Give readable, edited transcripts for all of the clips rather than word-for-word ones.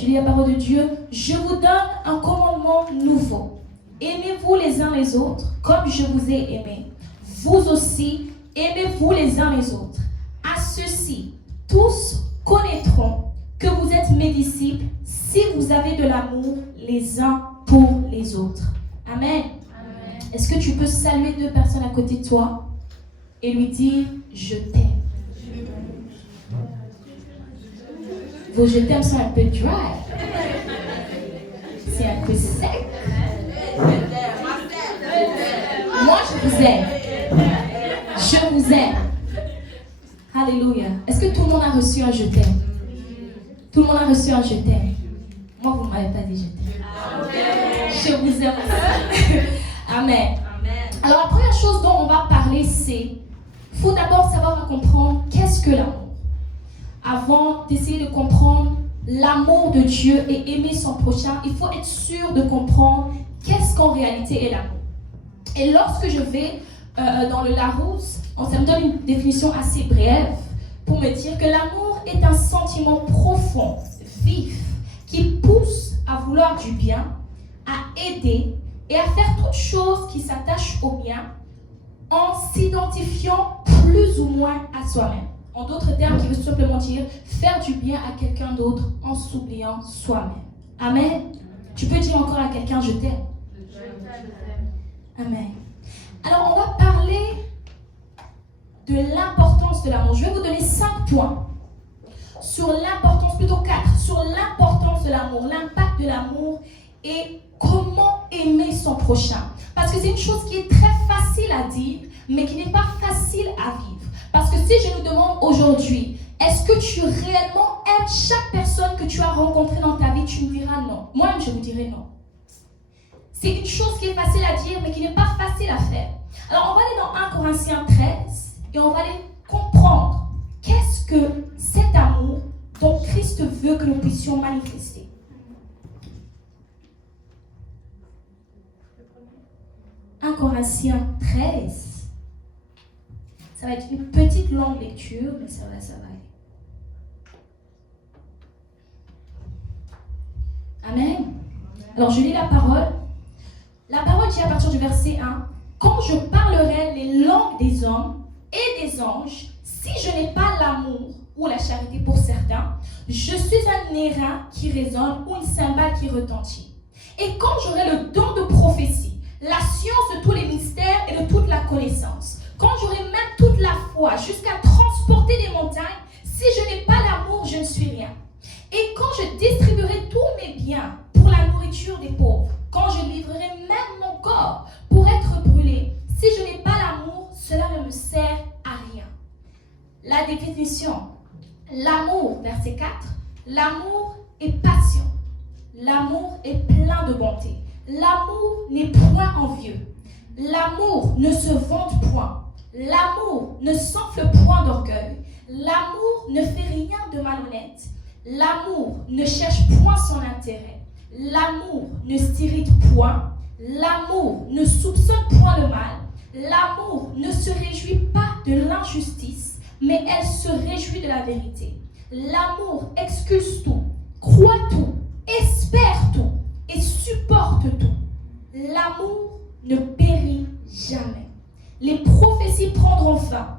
je lis la parole de Dieu. Je vous donne un commandement nouveau. Aimez-vous les uns les autres comme je vous ai aimé. Vous aussi, aimez-vous les uns les autres. À ceci, tous connaîtront que vous êtes mes disciples si vous avez de l'amour les uns pour les autres. Amen. Amen. Est-ce que tu peux saluer deux personnes à côté de toi et lui dire « Je t'aime ». Vos « je t'aime » sont un peu dry. C'est un peu sec. Moi, je vous aime. Je vous aime. Alléluia. Est-ce que tout le monde a reçu un « je t'aime » ? Tout le monde a reçu un « je t'aime ». Moi, vous ne m'avez pas dit « je t'aime ». Je vous aime. Amen. Alors, la première chose dont on va parler, c'est il faut d'abord savoir comprendre qu'est-ce que l'amour. Avant d'essayer de comprendre l'amour de Dieu et aimer son prochain, il faut être sûr de comprendre qu'est-ce qu'en réalité est l'amour. Et lorsque je vais dans le Larousse, ça me donne une définition assez brève pour me dire que l'amour est un sentiment profond, vif, qui pousse à vouloir du bien, à aider et à faire toute chose qui s'attache au bien en s'identifiant plus ou moins à soi-même. En d'autres termes, qui veut simplement dire faire du bien à quelqu'un d'autre en s'oubliant soi-même. Amen. Tu peux dire encore à quelqu'un « je t'aime ». Amen. Alors, on va parler de l'importance de l'amour. Je vais vous donner 5 points sur l'importance, plutôt 4, sur l'importance de l'amour, l'impact de l'amour et comment aimer son prochain. Parce que c'est une chose qui est très facile à dire, mais qui n'est pas facile à vivre. Parce que si je nous demande aujourd'hui, est-ce que tu réellement aimes chaque personne que tu as rencontrée dans ta vie, tu me diras non. Moi-même, je vous dirai non. C'est une chose qui est facile à dire, mais qui n'est pas facile à faire. Alors, on va aller dans 1 Corinthiens 13 et on va aller comprendre qu'est-ce que cet amour dont Christ veut que nous puissions manifester. 1 Corinthiens 13. Ça va être une petite longue lecture, mais ça va aller. Amen. Alors, je lis la parole. La parole dit à partir du verset 1, « Quand je parlerai les langues des hommes et des anges, si je n'ai pas l'amour ou la charité pour certains, je suis un airain qui résonne ou une cymbale qui retentit. Et quand j'aurai le don de prophétie, la science de tous les mystères et de toute la connaissance, quand j'aurai même toute la foi jusqu'à transporter des montagnes, si je n'ai pas l'amour, je ne suis rien. Et quand je distribuerai tous mes biens pour la nourriture des pauvres, quand je livrerai même mon corps pour être brûlé, si je n'ai pas l'amour, cela ne me sert à rien. » La définition. L'amour, verset 4, l'amour est passion. L'amour est plein de bonté. L'amour n'est point envieux. L'amour ne se vante point. L'amour ne s'enfle point d'orgueil. L'amour ne fait rien de malhonnête. L'amour ne cherche point son intérêt. L'amour ne s'irrite point. L'amour ne soupçonne point le mal. L'amour ne se réjouit pas de l'injustice, mais elle se réjouit de la vérité. L'amour excuse tout, croit tout, espère tout et supporte tout. L'amour ne périt jamais. Les prophéties prendront fin,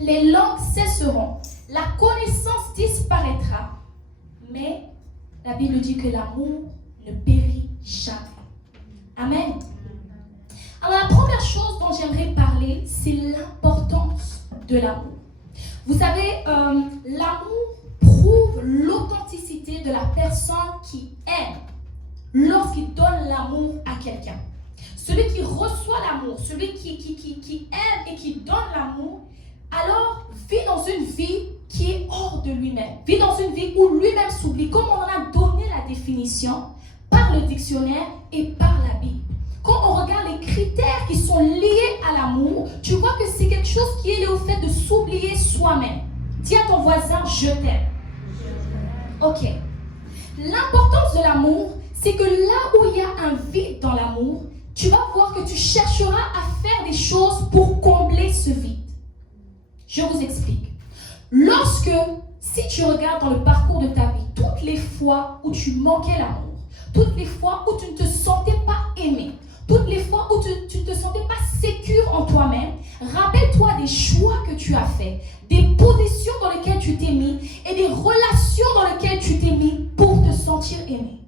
les langues cesseront, la connaissance disparaîtra, mais la Bible dit que l'amour ne périt jamais. Amen. Alors la première chose dont j'aimerais parler, c'est l'importance de l'amour. Vous savez, l'amour prouve l'authenticité de la personne qui aime lorsqu'il donne l'amour à quelqu'un. Celui qui reçoit l'amour, celui qui aime et qui donne l'amour, alors vit dans une vie qui est hors de lui-même. Vit dans une vie où lui-même s'oublie, comme on en a donné la définition par le dictionnaire et par la Bible. Quand on regarde les critères qui sont liés à l'amour, tu vois que c'est quelque chose qui est lié au fait de s'oublier soi-même. Dis à ton voisin, je t'aime. Ok. L'importance de l'amour, c'est que là où il y a un vide dans l'amour, tu vas voir que tu chercheras à faire des choses pour combler ce vide. Je vous explique. Si tu regardes dans le parcours de ta vie, tous toutes les fois où tu manquais l'amour, toutes les fois où tu ne te sentais pas aimé, toutes les fois où tu ne te sentais pas sécure en toi-même, rappelle-toi des choix que tu as faits, des positions dans lesquelles tu t'es mis et des relations dans lesquelles tu t'es mis pour te sentir aimé.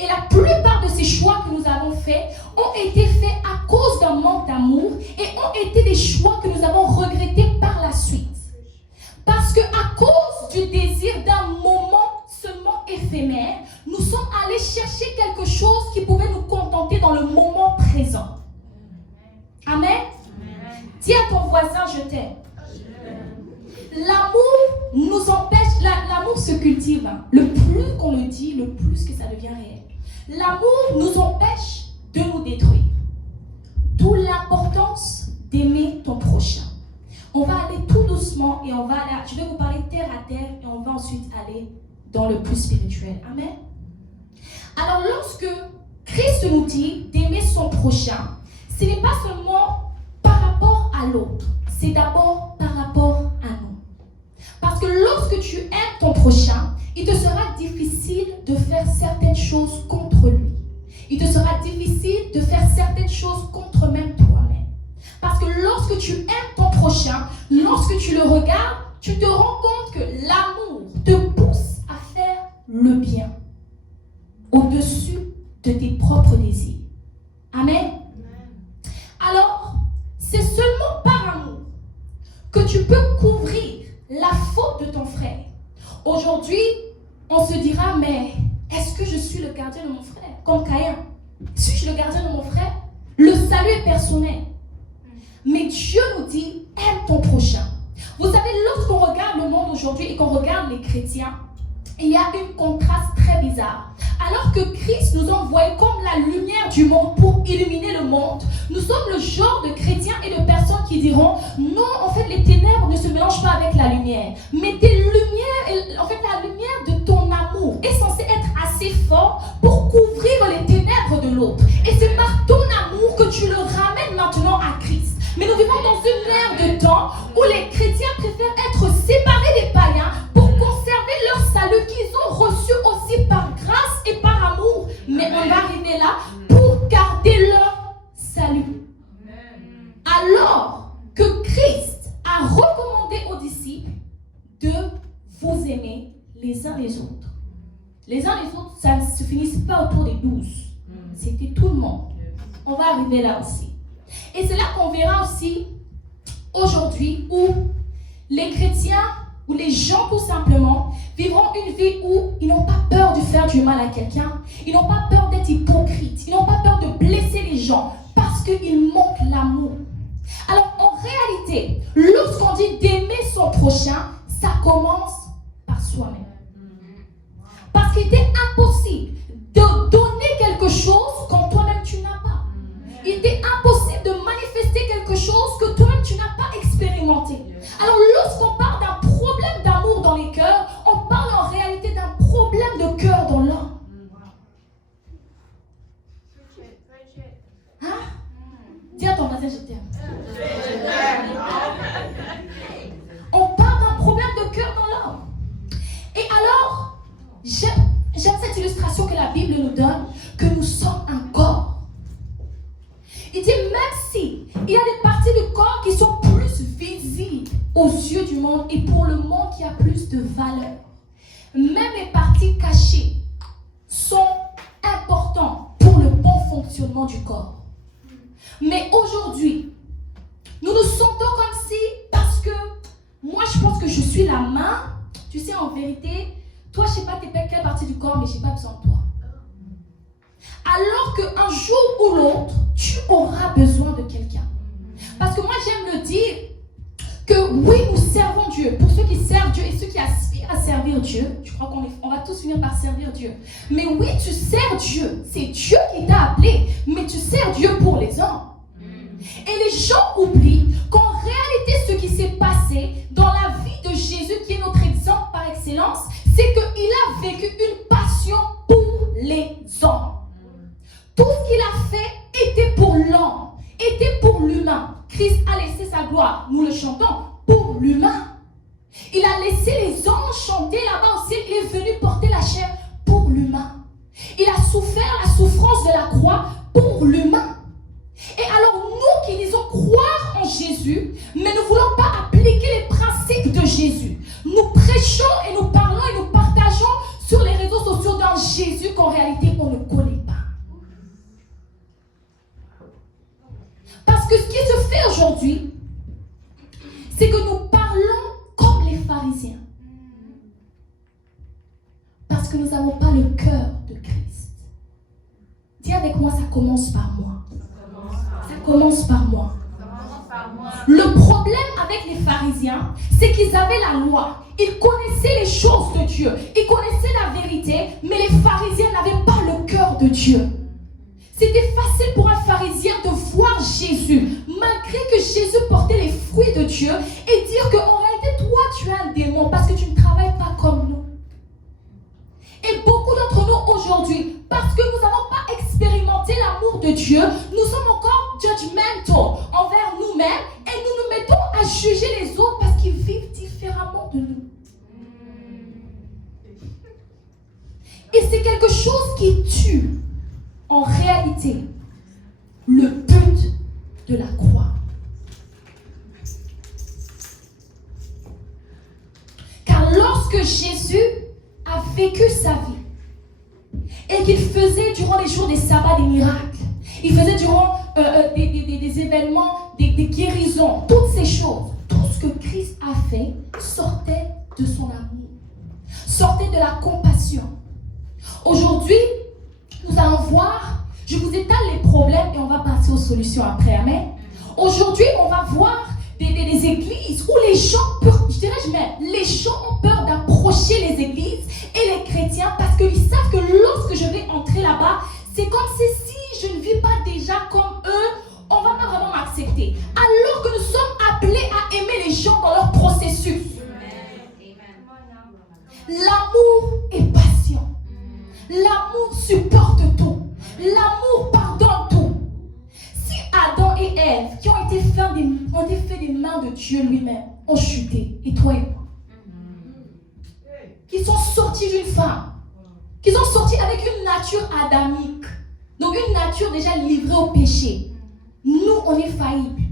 Et la plupart de ces choix que nous avons faits ont été faits à cause d'un manque d'amour et ont été des choix que nous avons regrettés par la suite. Parce qu'à cause du désir d'un moment seulement éphémère, nous sommes allés chercher quelque chose qui pouvait nous contenter dans le moment présent. Amen. Amen. Dis à ton voisin, je t'aime. L'amour nous empêche, l'amour se cultive. Le plus qu'on le dit, le plus que ça devient réel. L'amour nous empêche de nous détruire. D'où l'importance d'aimer ton prochain. On va aller tout doucement et on va aller, je vais vous parler terre à terre et on va ensuite aller dans le plus spirituel. Amen. Alors lorsque Christ nous dit d'aimer son prochain, ce n'est pas seulement par rapport à l'autre, c'est d'abord par rapport à nous. Parce que lorsque tu aimes ton prochain, il te sera difficile de faire certaines choses contre lui. Il te sera difficile de faire certaines choses contre même toi-même. Parce que lorsque tu aimes ton prochain, lorsque tu le regardes, tu te rends compte que l'amour te pousse à faire le bien au-dessus de tes propres désirs. Amen. Alors, c'est seulement par amour que tu peux couvrir la faute de ton frère. Aujourd'hui, on se dira, mais est-ce que je suis le gardien de mon frère? Comme Caïn. Suis-je le gardien de mon frère? Le salut est personnel. Mais Dieu nous dit, aime ton prochain. Vous savez, lorsqu'on regarde le monde aujourd'hui et qu'on regarde les chrétiens, il y a un contraste très bizarre. Alors que Christ nous a envoyé comme la lumière du monde pour illuminer le monde, nous sommes le genre de chrétiens et de personnes qui diront non, en fait, les ténèbres ne se mélangent pas avec la lumière. Mais tes lumières, en fait, la lumière de ton amour est censée être assez fort pour couvrir les ténèbres de l'autre. Et c'est par ton amour que tu le ramènes maintenant à Christ. Mais nous vivons dans une ère de temps où les chrétiens préfèrent être séparés des païens pour conserver leur salut qu'ils ont reçu aussi par grâce et par amour. Mais on va arriver là pour garder leur salut. Alors que Christ a recommandé aux disciples de vous aimer les uns les autres. Les uns les autres, ça ne se finit pas autour des 12. C'était tout le monde. On va arriver là aussi. Et c'est là qu'on verra aussi aujourd'hui où les chrétiens ou les gens tout simplement vivront une vie où ils n'ont pas peur de faire du mal à quelqu'un, ils n'ont pas peur d'être hypocrites, ils n'ont pas peur de blesser les gens parce qu'ils manquent l'amour. Alors en réalité, lorsqu'on dit d'aimer son prochain, ça commence par soi-même. Parce qu'il était impossible de donner quelque chose quand toi-même tu n'as pas. Il était impossible de manifester quelque chose que toi-même tu n'as pas expérimenté. Alors lorsqu'on parle d'un problème d'amour dans les cœurs, on parle en réalité d'un problème de cœur dans l'homme. Hein? Dis à ton voisin, je t'aime. On parle d'un problème de cœur dans l'homme. Et alors, j'aime cette illustration que la Bible nous donne, que nous sommes un corps. Il dit, même si il y a des parties du corps qui sont plus visibles aux yeux du monde et pour le monde qui a plus de valeur, même les parties cachées sont importantes pour le bon fonctionnement du corps. Mais aujourd'hui, nous nous sentons comme si, parce que moi je pense que je suis la main, tu sais, en vérité, toi je sais pas quelle partie du corps, mais je n'ai pas besoin de toi. Alors qu'un jour ou l'autre, tu auras besoin de quelqu'un. Parce que moi, j'aime le dire que oui, nous servons Dieu. Pour ceux qui servent Dieu et ceux qui aspirent à servir Dieu, je crois qu'on va tous finir par servir Dieu. Mais oui, tu sers Dieu. C'est Dieu qui t'a appelé, mais tu sers Dieu pour les hommes. Et les gens oublient qu'en réalité, ce qui s'est passé dans la vie de Jésus, qui est notre exemple par excellence, c'est qu'il a vécu une passion pour les hommes. Tout ce qu'il a fait était pour l'homme, était pour l'humain. Christ a laissé sa gloire, nous le chantons, pour l'humain. Il a laissé les anges l'avons chanté là-bas aussi, il est venu porter la chair pour l'humain. Il a souffert la souffrance de la croix pour l'humain. Et alors nous qui disons croire en Jésus, mais ne voulons pas appliquer les principes de Jésus, nous prêchons et nous parlons et nous partageons sur les réseaux sociaux d'un Jésus qu'en réalité on ne connaît pas. Parce que ce qui se fait aujourd'hui, c'est que nous parlons comme les pharisiens. Parce que nous n'avons pas le cœur de Christ. Dis avec moi, ça commence par moi. Ça commence par moi. Le problème avec les pharisiens, c'est qu'ils avaient la loi. Ils connaissaient les choses de Dieu. Ils connaissaient la vérité, mais les pharisiens n'avaient pas le cœur de Dieu. C'était facile pour un pharisien de voir Jésus, malgré que Jésus portait les fruits de Dieu, et dire qu'en réalité, toi, tu es un démon parce que tu ne travailles pas comme nous. Et beaucoup d'entre nous aujourd'hui, parce que nous n'avons pas expérimenté l'amour de Dieu, nous sommes encore judgmental envers nous-mêmes et nous nous mettons à juger les autres parce qu'ils vivent différemment de nous. Et c'est quelque chose qui tue en réalité le but de la croix. Car lorsque Jésus a vécu sa vie et qu'il faisait durant les jours des sabbats des miracles, il faisait durant des événements, des guérisons, toutes ces choses, tout ce que Christ a fait sortait de son amour, sortait de la compassion. Aujourd'hui, nous allons voir, je vous étale les problèmes et on va passer aux solutions après, amen. Aujourd'hui, on va voir des églises où les gens, je dirais même, les gens ont peur d'approcher les églises et les chrétiens parce qu'ils savent que lorsque je vais entrer là-bas, c'est comme si je ne vis pas déjà comme eux, on ne va pas vraiment m'accepter. Alors que nous sommes appelés à aimer les gens dans leur processus. L'amour est patient. L'amour supporte tout. L'amour pardonne tout. Si Adam et Ève, qui ont été faits des mains de Dieu lui-même, ont chuté, et toi et moi, qui sont sortis d'une femme, qui sont sortis avec une nature adamique, donc une nature déjà livrée au péché, nous, on est faillibles.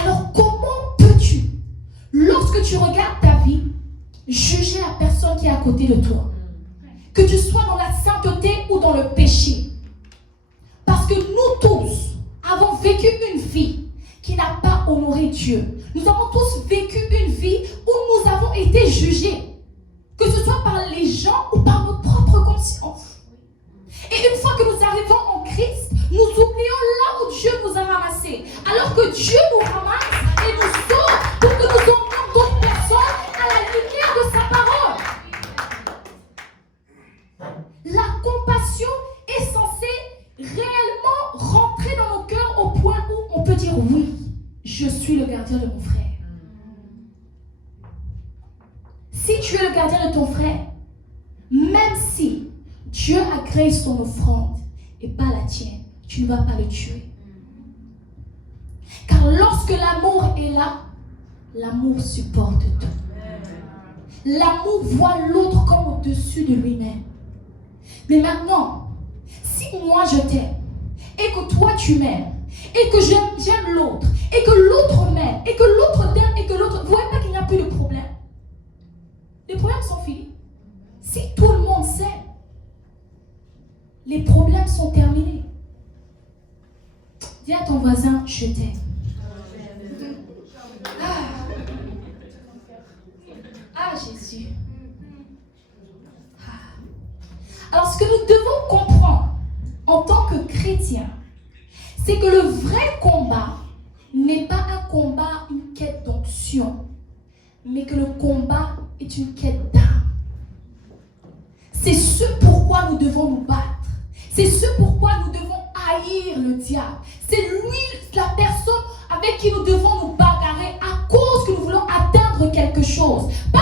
Alors, comment peux-tu, lorsque tu regardes ta vie, juger la personne qui est à côté de toi? Que tu sois dans la sainteté ou dans le péché. Parce que nous tous avons vécu une vie qui n'a pas honoré Dieu. Nous avons tous vécu une vie où nous avons été jugés. Que ce soit par les gens ou par notre propre conscience. Et une fois que nous arrivons en Christ, nous oublions là où Dieu nous a ramassés. Alors que Dieu nous ramasse et nous sauve pour que nous emmenions d'autres personnes à la lumière de sa parole. La compassion est censée réellement rentrer dans nos cœurs au point où on peut dire oui, je suis le gardien de mon frère. Si tu es le gardien de ton frère, même si Dieu a créé son offrande et pas la tienne, tu ne vas pas le tuer. Car lorsque l'amour est là, l'amour supporte tout. L'amour voit l'autre comme au-dessus de lui-même. Mais maintenant, si moi je t'aime, et que toi tu m'aimes, et que j'aime l'autre, et que l'autre m'aime, et que l'autre t'aime, et que l'autre... Vous voyez pas qu'il n'y a plus de problème? Les problèmes sont finis. Si tout le monde s'aime, les problèmes sont terminés. Dis à ton voisin, je t'aime. Ah, Jésus. Alors, ce que nous devons comprendre en tant que chrétiens, c'est que le vrai combat n'est pas un combat, une quête d'onction, mais que le combat est une quête d'âme. C'est ce pourquoi nous devons nous battre. C'est ce pourquoi nous devons haïr le diable. C'est lui, la personne avec qui nous devons nous bagarrer à cause que nous voulons atteindre quelque chose. Pas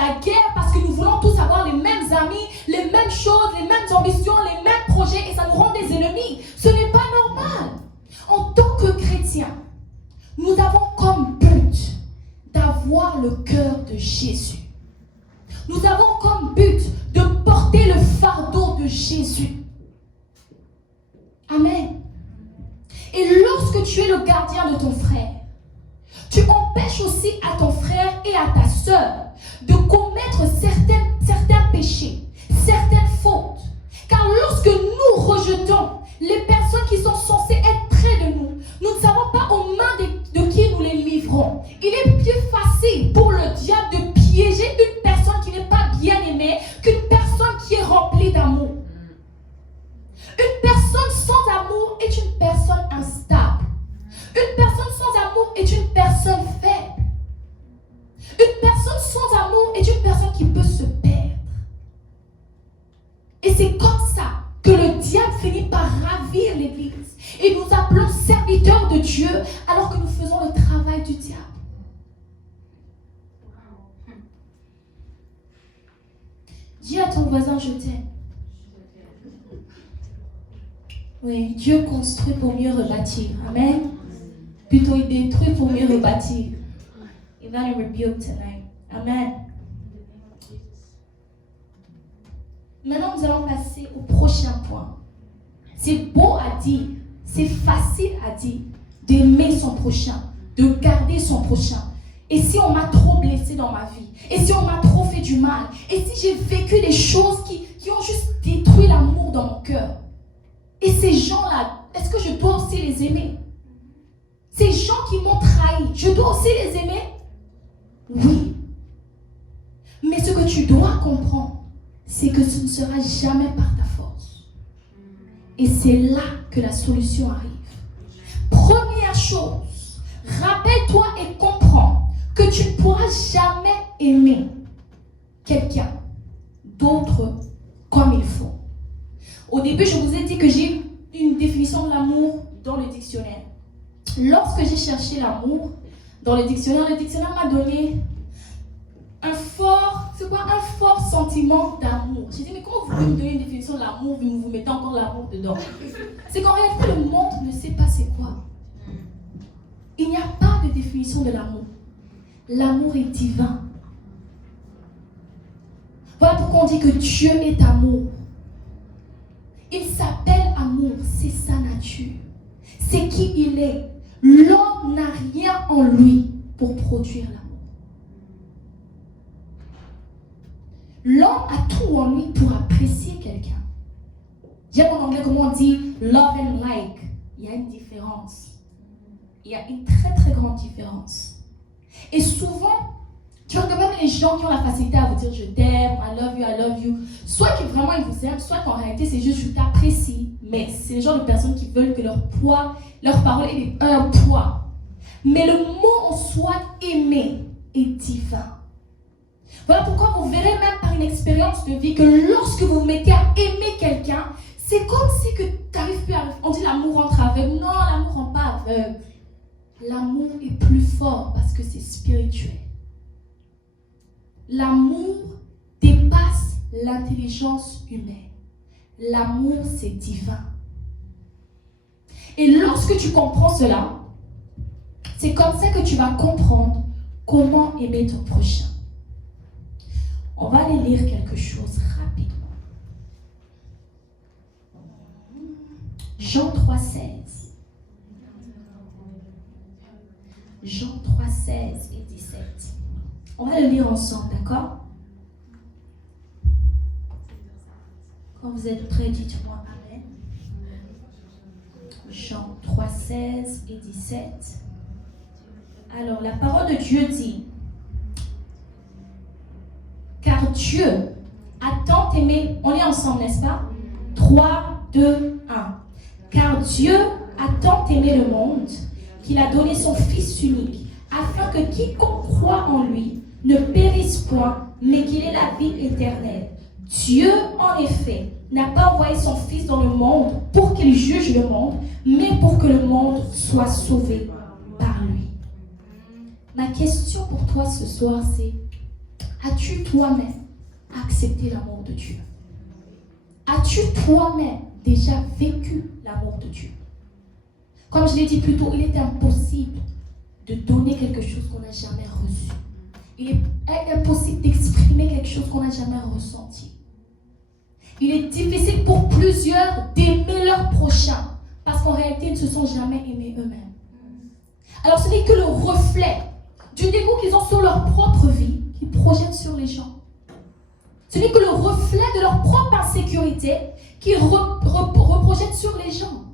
la guerre parce que nous voulons tous avoir les mêmes amis, les mêmes choses, les mêmes ambitions, les mêmes projets et ça nous rend des ennemis. Ce n'est pas normal. En tant que chrétiens, nous avons comme but d'avoir avoir le cœur de Jésus. Nous avons comme but de porter le fardeau de Jésus. Amen. Et lorsque tu es le gardien de ton frère, tu empêches aussi à ton frère et à ta sœur de commettre certains péchés, certaines fautes. Car lorsque nous rejetons les personnes qui sont censées être près de nous, nous ne savons pas aux mains de qui nous les livrons. Il est plus facile pour le diable de piéger une personne qui n'est pas bien aimée qu'une personne qui est remplie d'amour. Une personne sans amour est une personne instable. Une personne sans amour est une personne faible. Une personne sans amour est une personne qui peut se perdre. Et c'est comme ça que le diable finit par ravir l'Église. Et nous appelons serviteurs de Dieu alors que nous faisons le travail du diable. Dis à ton voisin, je t'aime. Oui, Dieu construit pour mieux rebâtir. Amen. Plutôt il détruit pour mieux rebâtir. You're not in rebuke tonight. Amen. Maintenant, nous allons passer au prochain point. C'est beau à dire, c'est facile à dire d'aimer son prochain, de garder son prochain. Et si on m'a trop blessé dans ma vie, et si on m'a trop fait du mal, et si j'ai vécu des choses qui ont juste détruit l'amour dans mon cœur, et ces gens-là, est-ce que je dois aussi les aimer? Ces gens qui m'ont trahi, je dois aussi les aimer? Oui. Mais ce que tu dois comprendre, c'est que ce ne sera jamais par ta force. Et c'est là que la solution arrive. Première chose, rappelle-toi et comprends que tu ne pourras jamais aimer quelqu'un d'autre comme il faut. Au début, je vous ai dit que j'ai une définition de l'amour dans le dictionnaire. Lorsque j'ai cherché l'amour dans le dictionnaire m'a donné un fort sentiment d'amour. J'ai dit, mais comment vous pouvez me donner une définition de l'amour et vous mettez encore l'amour dedans? C'est qu'en réalité, le monde ne sait pas c'est quoi. Il n'y a pas de définition de l'amour. L'amour est divin. Voilà pourquoi on dit que Dieu est amour. Il s'appelle amour, c'est sa nature. C'est qui il est. L'homme n'a rien en lui pour produire l'amour. L'homme a tout en lui pour apprécier quelqu'un. J'aime en anglais comment on dit love and like. Il y a une différence. Il y a une très très grande différence. Et souvent, tu vois que même les gens qui ont la facilité à vous dire je t'aime, I love you, soit que vraiment ils vous aiment, soit qu'en réalité c'est juste je t'apprécie. Mais c'est le genre de personnes qui veulent que leur parole ait un poids. Mais le mot en soi aimer est divin. Voilà pourquoi vous verrez même par une expérience de vie que lorsque vous vous mettez à aimer quelqu'un, c'est comme si que tu n'arrives plus à... On dit l'amour rentre aveugle. Non, l'amour rend pas aveugle. L'amour est plus fort parce que c'est spirituel. L'amour dépasse l'intelligence humaine. L'amour, c'est divin. Et lorsque tu comprends cela, c'est comme ça que tu vas comprendre comment aimer ton prochain. On va aller lire quelque chose rapidement. Jean 3,16. Jean 3,16 et 17. On va le lire ensemble, d'accord? Quand vous êtes prêts, dites-moi Amen. Jean 3,16 et 17. Alors, la parole de Dieu dit: car Dieu a tant aimé, on est ensemble, n'est-ce pas? 3, 2, 1. Car Dieu a tant aimé le monde qu'il a donné son Fils unique, afin que quiconque croit en lui ne périsse point, mais qu'il ait la vie éternelle. Dieu, en effet, n'a pas envoyé son Fils dans le monde pour qu'il juge le monde, mais pour que le monde soit sauvé par lui. Ma question pour toi ce soir, c'est: as-tu toi-même accepté l'amour de Dieu? As-tu toi-même déjà vécu l'amour de Dieu? Comme je l'ai dit plus tôt, il est impossible de donner quelque chose qu'on n'a jamais reçu. il est impossible d'exprimer quelque chose qu'on n'a jamais ressenti. Il est difficile pour plusieurs d'aimer leur prochain parce qu'en réalité, ils ne se sont jamais aimés eux-mêmes. Alors ce n'est que le reflet du dégoût qu'ils ont sur leur propre vie qu'ils projettent sur les gens. Ce n'est que le reflet de leur propre insécurité qu'ils reprojettent sur les gens.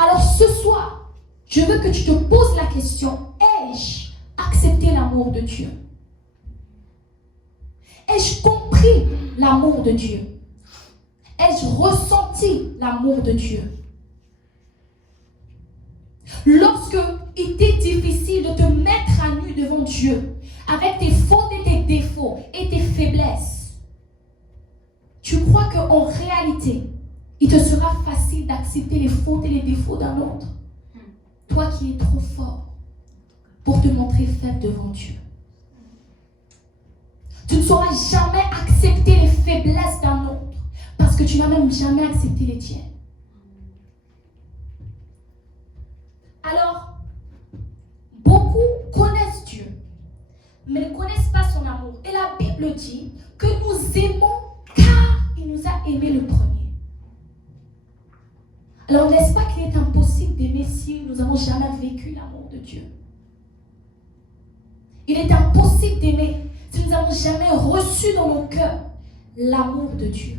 Alors ce soir, je veux que tu te poses la question, ai-je accepté l'amour de Dieu? Ai-je compris l'amour de Dieu? Ai-je ressenti l'amour de Dieu? Lorsque il t'est difficile de te mettre à nu devant Dieu, avec tes fautes et tes défauts et tes faiblesses, tu crois qu'en réalité, il te sera facile d'accepter les fautes et les défauts d'un autre? Toi qui es trop fort pour te montrer faible devant Dieu. Tu ne sauras jamais accepter les faiblesses d'un autre parce que tu n'as même jamais accepté les tiennes. Alors, beaucoup connaissent Dieu, mais ne connaissent pas son amour. Et la Bible dit que nous aimons car il nous a aimés le premier. Alors, n'est-ce pas qu'il est impossible d'aimer si nous n'avons jamais vécu l'amour de Dieu? Il est impossible d'aimer si nous n'avons jamais reçu dans nos cœurs l'amour de Dieu.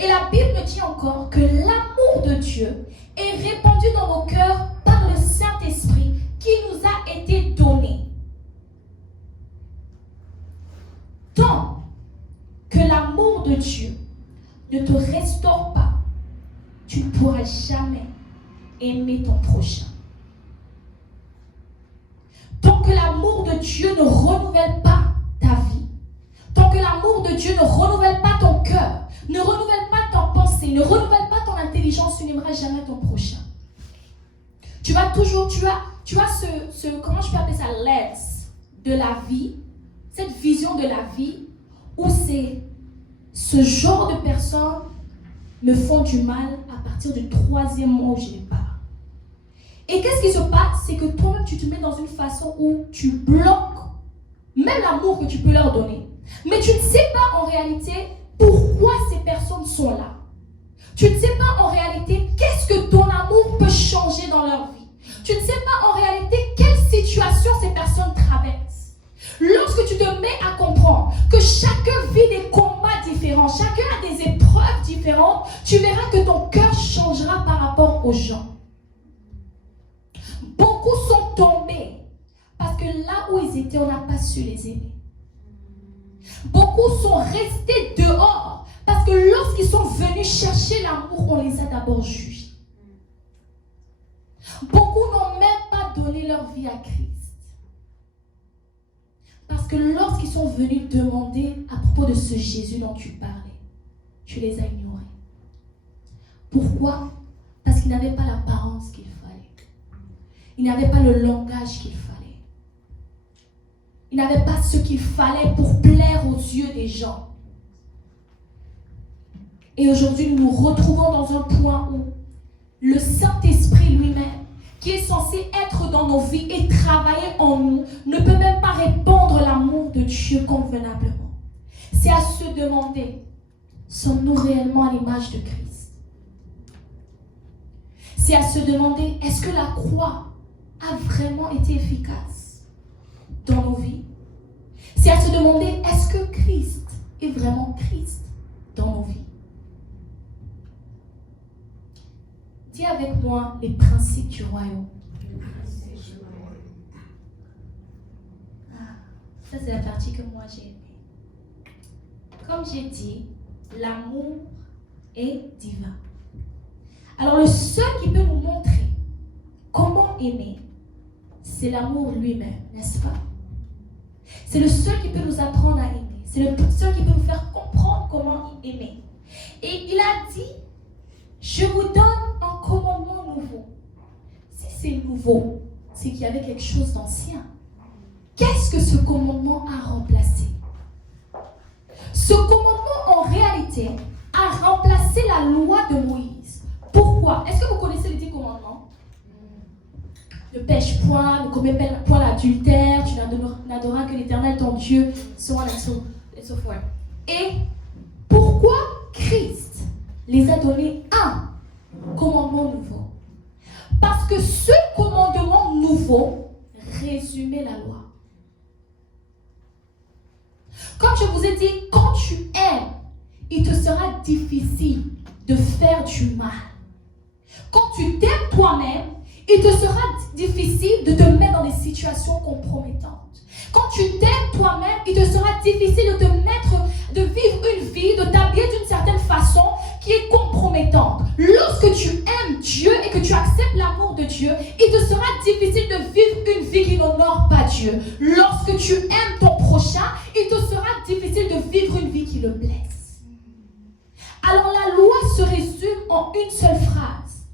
Et la Bible dit encore que l'amour de Dieu est répandu dans nos cœurs par le Saint-Esprit qui nous a été donné. Tant que l'amour de Dieu ne te restaure pas, tu ne pourras jamais aimer ton prochain. Tant que l'amour de Dieu ne renouvelle pas ta vie, tant que l'amour de Dieu ne renouvelle pas ton cœur, ne renouvelle pas ta pensée, ne renouvelle pas ton intelligence, tu n'aimeras jamais ton prochain. Tu vas toujours, tu as ce comment je peux appeler ça, lens de la vie, cette vision de la vie où c'est ce genre de personnes me font du mal à partir du 3e mois où je les parle. Et qu'est-ce qui se passe? C'est que toi-même, tu te mets dans une façon où tu bloques même l'amour que tu peux leur donner. Mais tu ne sais pas en réalité pourquoi ces personnes sont là. Tu ne sais pas en réalité qu'est-ce que ton amour peut changer dans leur vie. Tu ne sais pas en réalité quelle situation ces personnes traversent. Lorsque tu te mets à comprendre que chacun vit des combats différents, chacun a des épreuves différentes, tu verras que ton cœur changera par rapport aux gens. Beaucoup sont tombés parce que là où ils étaient, on n'a pas su les aimer. Beaucoup sont restés dehors parce que lorsqu'ils sont venus chercher l'amour, on les a d'abord jugés. Beaucoup n'ont même pas donné leur vie à Christ. Parce que lorsqu'ils sont venus demander à propos de ce Jésus dont tu parlais, tu les as ignorés. Pourquoi? Parce qu'ils n'avaient pas l'apparence qu'il fallait. Ils n'avaient pas le langage qu'il fallait. Ils n'avaient pas ce qu'il fallait pour plaire aux yeux des gens. Et aujourd'hui, nous nous retrouvons dans un point où le Saint-Esprit lui-même, qui est censé être dans nos vies et travailler en nous, ne peut même pas répandre l'amour de Dieu convenablement. C'est à se demander, sommes-nous réellement à l'image de Christ? C'est à se demander, est-ce que la croix a vraiment été efficace dans nos vies? C'est à se demander, est-ce que Christ est vraiment Christ dans nos vies? Dis avec moi les principes du royaume. Ça, c'est la partie que moi j'ai aimée. Comme j'ai dit, l'amour est divin. Alors, le seul qui peut nous montrer comment aimer, c'est l'amour lui-même, n'est-ce pas? C'est le seul qui peut nous apprendre à aimer. C'est le seul qui peut nous faire comprendre comment aimer. Et il a dit, je vous donne un commandement nouveau. Si c'est nouveau, c'est qu'il y avait quelque chose d'ancien. Qu'est-ce que ce commandement a remplacé? Ce commandement, en réalité, a remplacé la loi de Moïse. Pourquoi? Est-ce que vous connaissez les 10 commandements? Ne pêche point, ne commets point l'adultère, tu n'as n'adorera que l'Éternel, ton Dieu, so on and so forth. Et pourquoi Christ les a donné un commandement nouveau? Parce que ce commandement nouveau résumait la loi. Comme je vous ai dit, quand tu aimes, il te sera difficile de faire du mal. Quand tu t'aimes toi-même, il te sera difficile de te mettre dans des situations compromettantes. Quand tu t'aimes toi-même, il te sera difficile de vivre une vie, de t'habiller d'une certaine façon qui est compromettante. Lorsque tu aimes Dieu et que tu acceptes l'amour de Dieu, il te sera difficile de vivre une vie qui n'honore pas Dieu. Lorsque tu aimes ton prochain, il te sera difficile de vivre une vie qui le blesse. Alors la loi se résume en une seule phrase.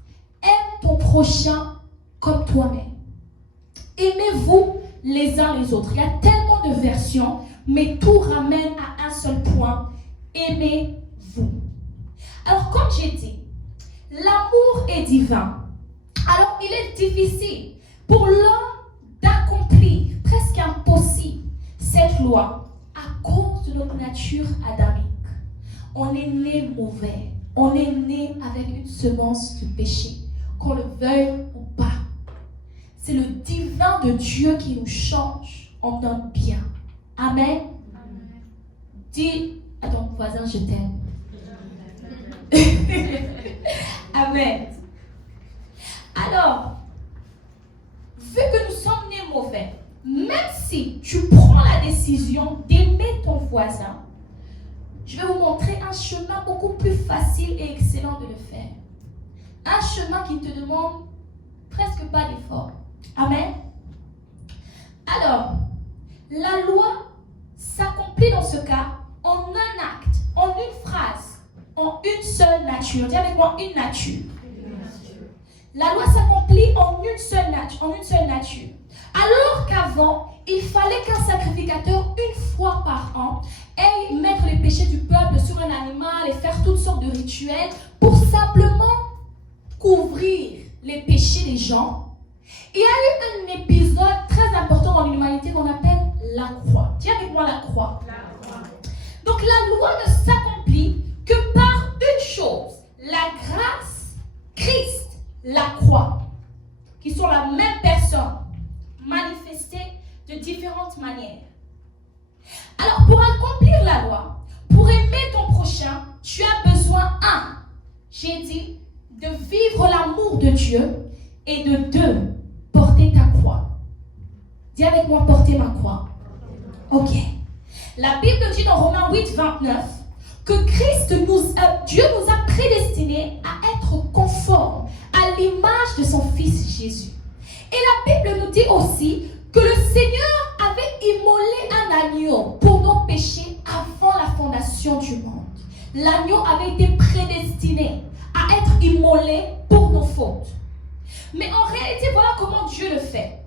Aime ton prochain comme toi-même. Aimez-vous les uns les autres. Il y a tellement de versions, mais tout ramène à un seul point. Aimez-vous. Alors, comme j'ai dit, l'amour est divin. Alors, il est difficile pour l'homme d'accomplir, presque impossible, cette loi à cause de notre nature adamique. On est né mauvais. On est né avec une semence de péché, qu'on le veuille ou pas. C'est le divin de Dieu qui nous change en un bien. Amen. Amen. Dis à ton voisin, je t'aime. Amen. Alors, vu que nous sommes nés mauvais, même si tu prends la décision d'aimer ton voisin, je vais vous montrer un chemin beaucoup plus facile et excellent de le faire. Un chemin qui ne te demande presque pas d'effort. Amen. Alors, la loi s'accomplit dans ce cas en un acte, en une phrase, en une seule nature. Dis avec moi, une nature. La loi s'accomplit en une seule nature. Alors qu'avant, il fallait qu'un sacrificateur, une fois par an, aille mettre les péchés du peuple sur un animal et faire toutes sortes de rituels pour simplement couvrir les péchés des gens. Il y a eu un épisode très important dans l'humanité qu'on appelle la croix. Dis avec moi la croix. Donc la loi ne s'accomplit que par une chose, la grâce, Christ, la croix, qui sont la même personne, manifestée de différentes manières. Alors pour accomplir la loi, pour aimer ton prochain, tu as besoin, j'ai dit, de vivre l'amour de Dieu et de deux, porter ta croix. Dis avec moi, porter ma croix. Ok. La Bible dit dans Romains 8, 29 que Dieu nous a prédestinés à être conformes à l'image de son Fils Jésus. Et la Bible nous dit aussi que le Seigneur avait immolé un agneau pour nos péchés avant la fondation du monde. L'agneau avait été prédestiné à être immolé pour nos fautes. Mais en réalité, voilà comment Dieu le fait.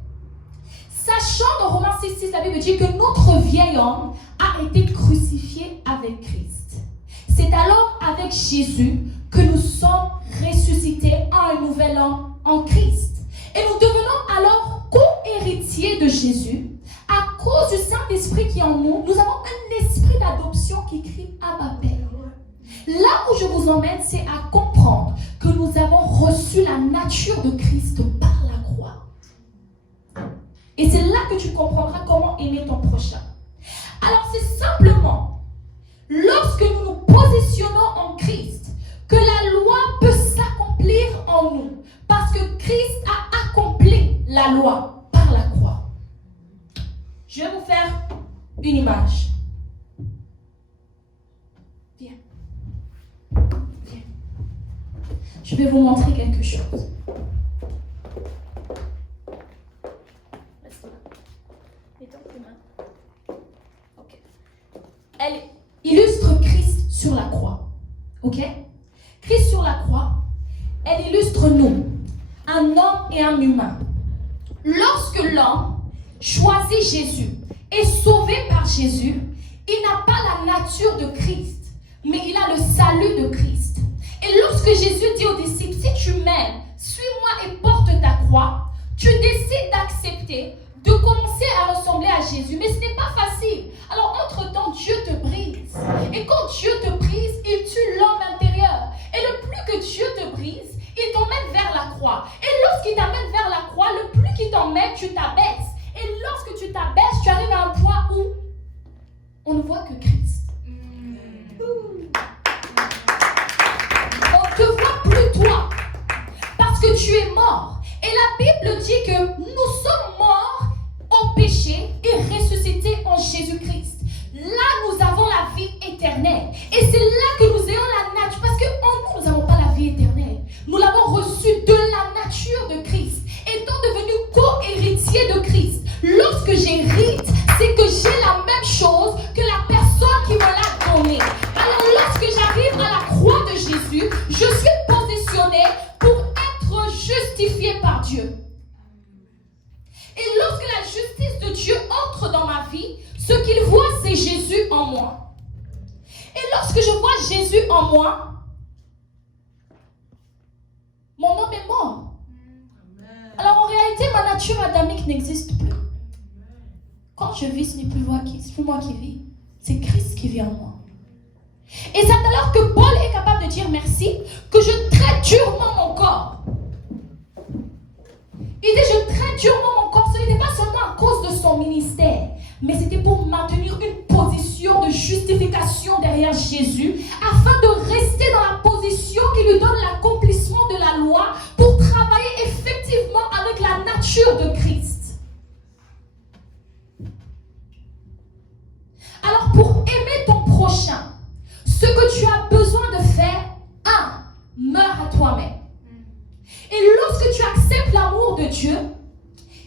Sachant dans Romains 6, la Bible dit que notre vieil homme a été crucifié avec Christ. C'est alors avec Jésus que nous sommes ressuscités à un nouvel homme en Christ. Et nous devenons alors co-héritiers de Jésus. À cause du Saint-Esprit qui est en nous, nous avons un esprit d'adoption qui crie Abba Père. Là où je vous emmène, c'est à comprendre que nous avons reçu la nature de Christ par la croix. Et c'est là que tu comprendras comment aimer ton prochain. Alors c'est simplement lorsque nous nous positionnons en Christ que la loi peut s'accomplir en nous. Parce que Christ a accompli la loi par la croix. Je vais vous faire une image. Viens. Viens. Je vais vous montrer quelque chose. Elle illustre Christ sur la croix. Ok? Christ sur la croix, elle illustre nous, un homme et un humain. Lorsque l'homme choisit Jésus, est sauvé par Jésus, il n'a pas la nature de Christ, mais il a le salut de Christ. Et lorsque Jésus dit aux disciples, si tu m'aimes, suis-moi et porte ta croix, tu décides d'accepter, de commencer à ressembler à Jésus. Mais ce n'est pas facile. Alors, entre-temps, Dieu te brise. Et quand Dieu te brise, il tue l'homme intérieur. Et le plus que Dieu te brise, il t'emmène vers la croix. Et lorsqu'il t'amène vers la croix, le plus qu'il t'emmène, tu t'abaisses. Et lorsque tu t'abaisses, tu arrives à un point où on ne voit que Christ. On ne te voit plus toi. Parce que tu es mort. Et la Bible dit que nous sommes morts au péché et ressuscités en Jésus-Christ. Là, nous avons la vie éternelle. Et c'est là que nous ayons la nature. Parce qu'en nous, nous n'avons pas la vie éternelle. Nous l'avons reçue de la nature de Christ. Étant devenu co-héritier de Christ. Lorsque j'hérite, c'est que j'ai la même chose que la personne qui me l'a donnée. Alors, lorsque j'arrive à la croix de Jésus, je suis positionné pour être justifié par Dieu. Et lorsque la justice de Dieu entre dans ma vie, ce qu'il voit, c'est Jésus en moi. Et lorsque je vois Jésus en moi, mon homme est mort. Alors en réalité, ma nature adamique n'existe plus. Quand je vis, ce n'est plus moi qui vis. C'est Christ qui vit en moi. Et c'est alors que Paul est capable de dire merci, que je traite durement mon corps. Il dit, je traite durement mon corps. Ce n'était pas seulement à cause de son ministère, mais c'était pour maintenir une position de justification derrière Jésus, afin de rester dans la position qui lui donne l'accomplissement de la loi, pour travailler effectivement avec la nature de Christ. Alors pour aimer ton prochain, ce que tu as besoin de faire, meurs à toi-même. Et lorsque tu acceptes l'amour de Dieu,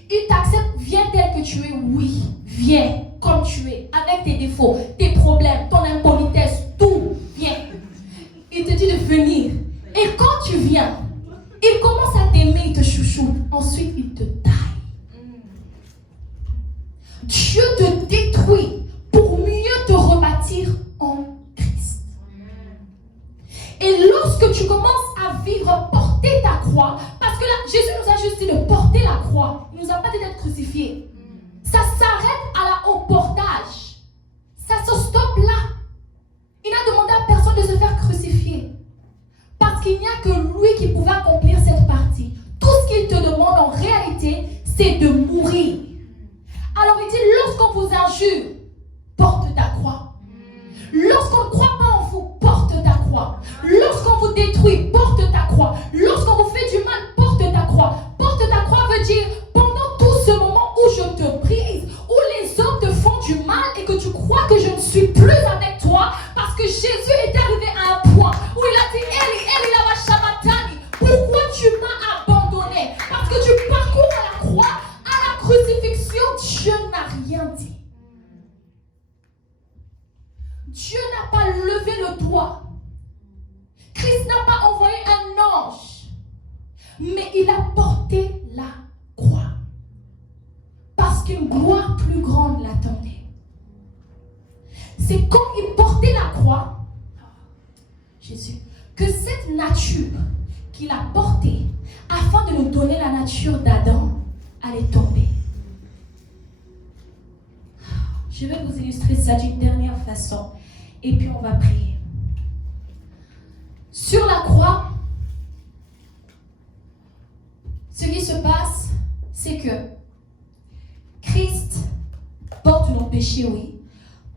il t'accepte, viens tel que tu es, oui, viens comme tu es, avec tes défauts, tes problèmes, ton impolitesse, tout, viens. Il te dit de venir. Et quand tu viens, il commence à t'aimer, il te chouchoute. Ensuite, il te taille. Dieu te détruit pour mieux te rebâtir en Christ. Et lorsque tu commences à vivre, porter ta croix, parce que là, Jésus nous a juste dit de porter la croix. Il ne nous a pas dit d'être crucifiés. Ça s'arrête au portage. Ça se stoppe là. Il n'a demandé à personne de se faire crucifier. Parce qu'il n'y a que lui qui pouvait accomplir cette partie. Tout ce qu'il te demande en réalité, c'est de mourir. Alors il dit, lorsqu'on vous injure, porte ta croix. Lorsqu'on ne croit pas en vous, porte ta croix. Lorsqu'on vous détruit, porte ta croix. Lorsqu'on vous fait du mal, porte ta croix. Porte ta croix veut dire, pendant tout ce moment où je te brise, où les hommes te font du mal et que tu crois que je ne suis plus avec toi, parce que Jésus est arrivé à un point où il a dit, Eli, Eli, lama sabachthani, pourquoi tu m'as abandonné? Parce que tu parcours à la croix, à la crucifixion, Dieu n'a rien dit. Dieu n'a pas levé le doigt. Christ n'a pas envoyé un ange. Mais il a porté la croix. Parce qu'une gloire plus grande l'attendait. C'est quand il portait la croix, Jésus, que cette nature qu'il a portée, afin de nous donner la nature d'Adam, allait tomber. Je vais vous illustrer ça d'une dernière façon. Et puis on va prier. Sur la croix, ce qui se passe, c'est que Christ porte nos péchés, oui.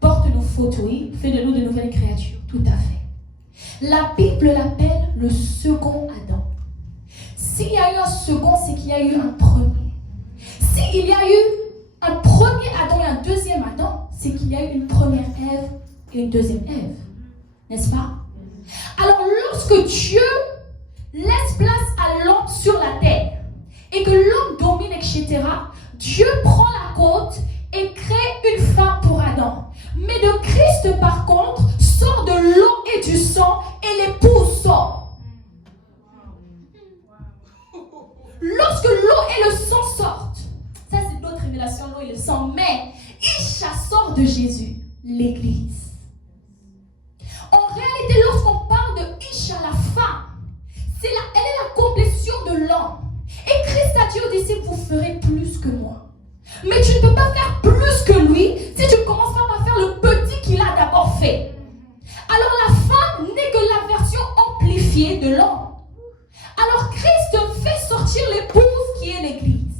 Porte nos fautes, oui. Fait de nous de nouvelles créatures, tout à fait. La Bible l'appelle le second Adam. S'il y a eu un second, c'est qu'il y a eu un premier. S'il y a eu un premier Adam et un deuxième Adam, c'est qu'il y a eu une première Ève et une deuxième Ève. N'est-ce pas? Alors lorsque Dieu laisse place à l'homme sur la terre et que l'homme domine, etc., Dieu prend la côte et crée une femme pour Adam. Mais de Christ, par contre, sort de l'eau et du sang et l'épouse sort. Lorsque l'eau et le sang sortent, ça c'est d'autres révélations, l'eau et le sang, mais Isha sort de Jésus, l'Église. En réalité, lorsqu'on parle de Isha, la femme, elle est la complétion de l'homme. Et Christ a dit aux disciples, vous ferez plus que moi. Mais ne peux pas faire plus que lui si tu ne commences pas par faire le petit qu'il a d'abord fait. Alors la femme n'est que la version amplifiée de l'homme. Alors Christ fait sortir l'épouse qui est l'Église.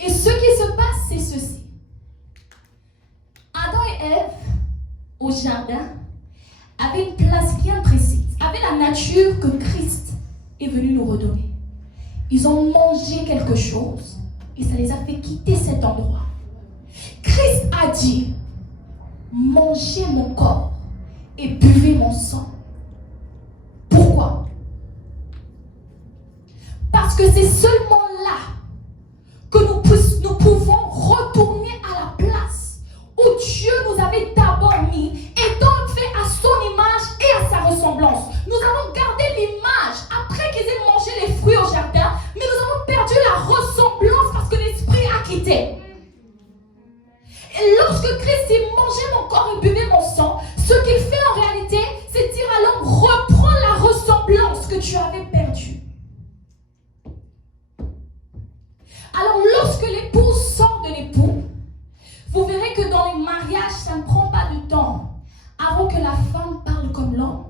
Et ce qui se passe, c'est ceci. Adam et Ève, au jardin, avaient une place bien précise, avaient la nature que Christ est venu nous redonner. Ils ont mangé quelque chose et ça les a fait quitter cet endroit. Christ a dit, mangez mon corps et buvez mon sang. Pourquoi? Parce que c'est seulement là que nous pouvons retourner à la place où Dieu nous avait d'abord mis et donc fait à son image et à sa ressemblance. Nous avons gardé l'image après qu'ils aient mangé les fruits au jardin, mais nous avons perdu la ressemblance parce que l'esprit a quitté. Et lorsque Christ dit mangez mon corps et buvez mon sang, ce qu'il fait en réalité, c'est dire à l'homme reprends la ressemblance que tu avais perdue. Alors lorsque l'épouse sort de l'époux, vous verrez que dans les mariages, ça ne prend pas de temps avant que la femme parle comme l'homme,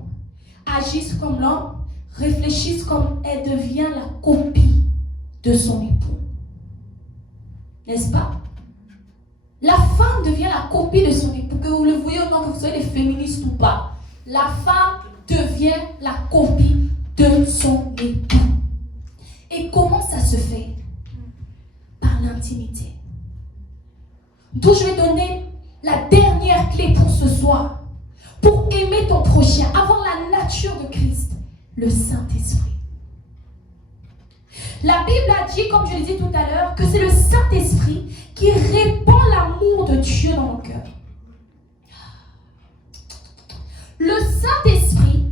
agisse comme l'homme, réfléchisse comme elle devient la copie de son époux. N'est-ce pas? La femme devient la copie de son époux, que vous le voyez ou non, que vous soyez des féministes ou pas. La femme devient la copie de son époux. Et comment ça se fait? Par l'intimité. D'où je vais donner la dernière clé pour ce soir. Pour aimer ton prochain, avoir la nature de Christ, le Saint-Esprit. La Bible a dit, comme je l'ai dit tout à l'heure, que c'est le Saint-Esprit qui répand l'amour de Dieu dans nos cœurs. Le Saint-Esprit,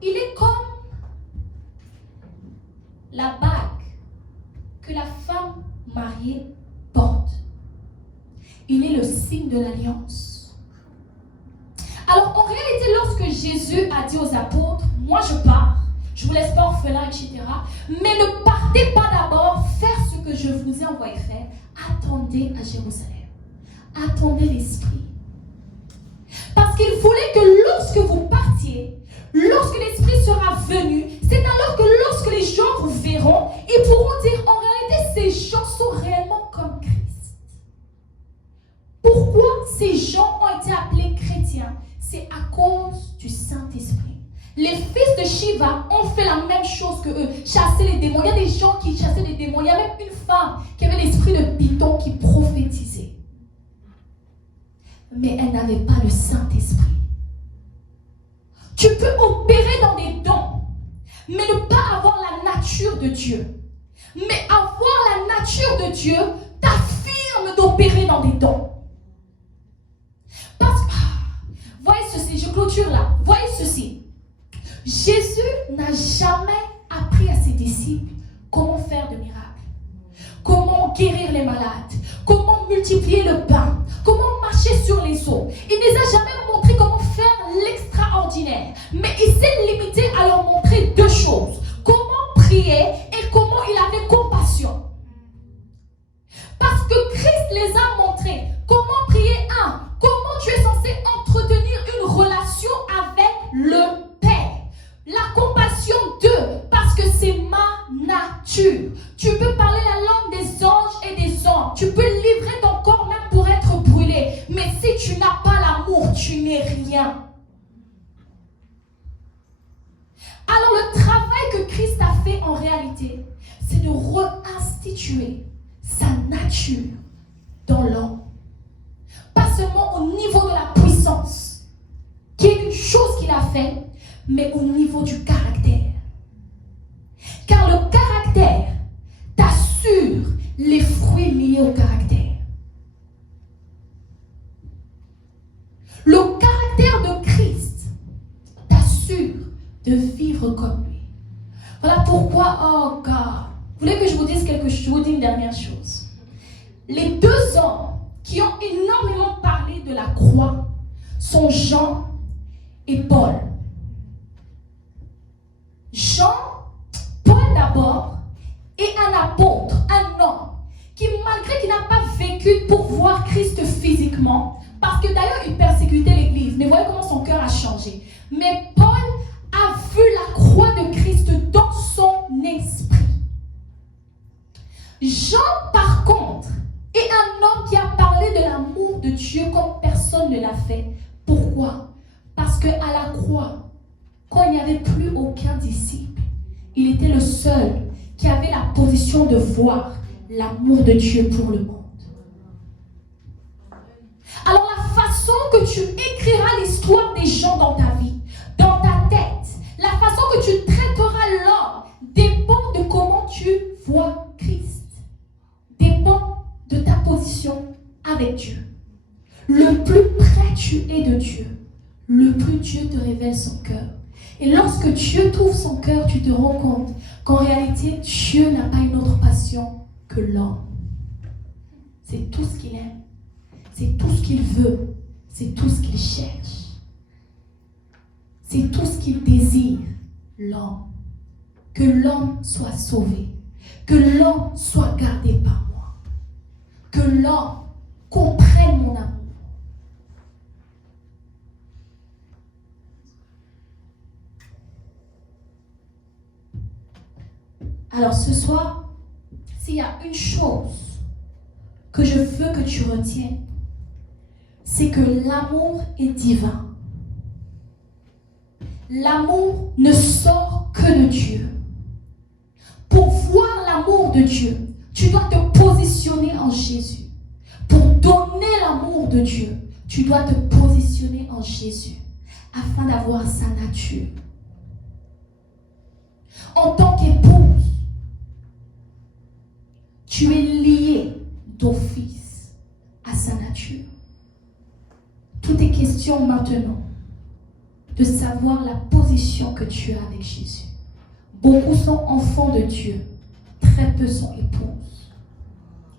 il est comme la bague que la femme mariée porte. Il est le signe de l'alliance. Alors en réalité, lorsque Jésus a dit aux apôtres, moi je pars, je vous laisse pas orphelin, etc. Mais ne partez pas d'abord faire ce que je vous ai envoyé faire. Attendez à Jérusalem. Attendez l'Esprit. Parce qu'il voulait que lorsque vous partiez, lorsque l'Esprit sera venu, c'est alors que lorsque les gens vous verront, ils pourront dire en réalité ces gens sont réellement comme Christ. Pourquoi ces gens ont été appelés chrétiens? C'est à cause du Saint-Esprit. Les fils de Shiva ont fait la même chose que eux, chasser les démons. Il y a des gens qui chassaient les démons. Il y a même une femme qui avait l'esprit de Python qui prophétisait. Mais elle n'avait pas le Saint-Esprit. Tu peux opérer dans des dons, mais ne pas avoir la nature de Dieu. Mais avoir la nature de Dieu t'affirme d'opérer dans des dons. Parce que, voyez ceci, je clôture là. Voyez ceci. Jésus n'a jamais appris à ses disciples comment faire de miracles, comment guérir les malades, comment multiplier le pain, comment marcher sur les eaux. Il ne les a jamais montré comment faire l'extraordinaire. Mais il s'est limité à leur montrer deux choses. Comment prier et comment il avait compassion. Parce que Christ les a montrés. Comment prier? Comment tu es censé entretenir une relation avec le Père. La compassion, 2, parce que c'est ma nature. Tu peux parler la langue des anges et des hommes. Tu peux livrer ton corps même pour être brûlé. Mais si tu n'as pas l'amour, tu n'es rien. Alors le travail que Christ a fait en réalité, c'est de réinstituer sa nature dans l'homme. Pas seulement au niveau de la puissance, qui est une chose qu'il a fait, mais au niveau du caractère. Car le caractère t'assure les fruits liés au caractère. Le caractère de Christ t'assure de vivre comme lui. Voilà pourquoi, oh God, vous voulez que je vous dise quelque chose? Je vous dis une dernière chose. Les deux hommes qui ont énormément parlé de la croix sont Jean et Paul. Jean, Paul d'abord, est un apôtre, un homme, qui malgré qu'il n'a pas vécu pour voir Christ physiquement, parce que d'ailleurs il persécutait l'église, mais voyez comment son cœur a changé. Mais Paul a vu la croix de Christ dans son esprit. Jean, par contre, est un homme qui a parlé de l'amour de Dieu comme personne ne l'a fait. Pourquoi? Parce qu'à la croix, quand il n'y avait plus aucun disciple, il était le seul qui avait la position de voir l'amour de Dieu pour le monde. Alors la façon que tu écriras l'histoire des gens dans ta vie, dans ta tête, la façon que tu traiteras l'homme dépend de comment tu vois Christ. Dépend de ta position avec Dieu. Le plus près tu es de Dieu, le plus Dieu te révèle son cœur. Et lorsque Dieu trouve son cœur, tu te rends compte qu'en réalité, Dieu n'a pas une autre passion que l'homme. C'est tout ce qu'il aime. C'est tout ce qu'il veut. C'est tout ce qu'il cherche. C'est tout ce qu'il désire, l'homme. Que l'homme soit sauvé. Que l'homme soit gardé par moi. Que l'homme comprenne mon amour. Alors ce soir, s'il y a une chose que je veux que tu retiennes, c'est que l'amour est divin. L'amour ne sort que de Dieu. Pour voir l'amour de Dieu, tu dois te positionner en Jésus. Pour donner l'amour de Dieu, tu dois te positionner en Jésus afin d'avoir sa nature. En tant qu'épouse, tu es lié d'office à sa nature. Tout est question maintenant de savoir la position que tu as avec Jésus. Beaucoup sont enfants de Dieu, très peu sont épouses.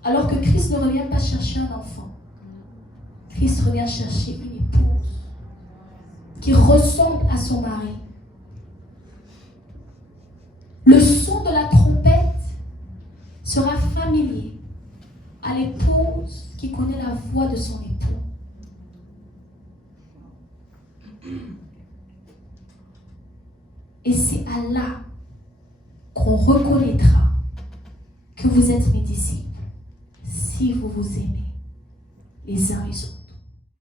Alors que Christ ne revient pas chercher un enfant. Christ revient chercher une épouse qui ressemble à son mari. Le son de la trompette sera familier à l'épouse qui connaît la voix de son époux. Et c'est à là qu'on reconnaîtra que vous êtes mes disciples si vous vous aimez les uns les autres.